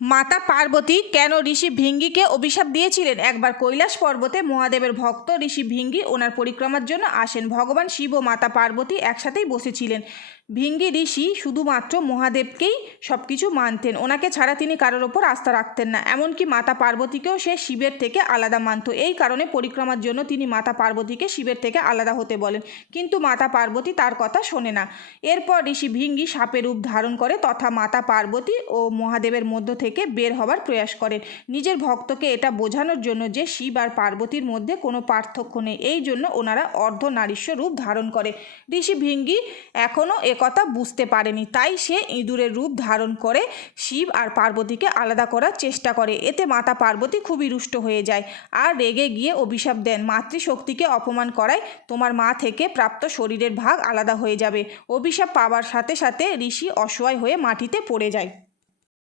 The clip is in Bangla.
মাতা পার্বতী কেন ঋষি ভৃঙ্গিকে অভিশাপ দিয়েছিলেন? একবার কৈলাস পর্বতে মহাদেবের ভক্ত ঋষি ভৃঙ্গি ওনার পরিক্রমার জন্য আসেন। ভগবান শিব ও মাতা পার্বতী একসাথেই বসেছিলেন। ভৃঙ্গি ঋষি শুধুমাত্র মহাদেবকেই সব কিছু মানতেন, ওনাকে ছাড়া তিনি কারোর ওপর আস্থা রাখতেন না। এমনকি মাতা পার্বতীকেও সে শিবের থেকে আলাদা মানত। এই কারণে পরিক্রমার জন্য তিনি মাতা পার্বতীকে শিবের থেকে আলাদা হতে বলেন, কিন্তু মাতা পার্বতী তার কথা শোনে না। এরপর ঋষি ভৃঙ্গি সাপের রূপ ধারণ করে তথা মাতা পার্বতী ও মহাদেবের মধ্য থেকে বের হবার প্রয়াস করেন, নিজের ভক্তকে এটা বোঝানোর জন্য যে শিব আর পার্বতীর মধ্যে কোনো পার্থক্য নেই। এই জন্য ওনারা অর্ধনারীশ্ব রূপ ধারণ করে। ঋষি ভৃঙ্গি এখনও একথা বুঝতে পারেনি, তাই সে ইঁদুরের রূপ ধারণ করে শিব আর পার্বতীকে আলাদা করার চেষ্টা করে। এতে মাতা পার্বতী খুবই রুষ্ট হয়ে যায় আর রেগে গিয়ে অভিশাপ দেন, মাতৃশক্তিকে অপমান করায় তোমার মা থেকে প্রাপ্ত শরীরের ভাগ আলাদা হয়ে যাবে। অভিশাপ পাওয়ার সাথে সাথে ঋষি অসহায় হয়ে মাটিতে পড়ে যায়।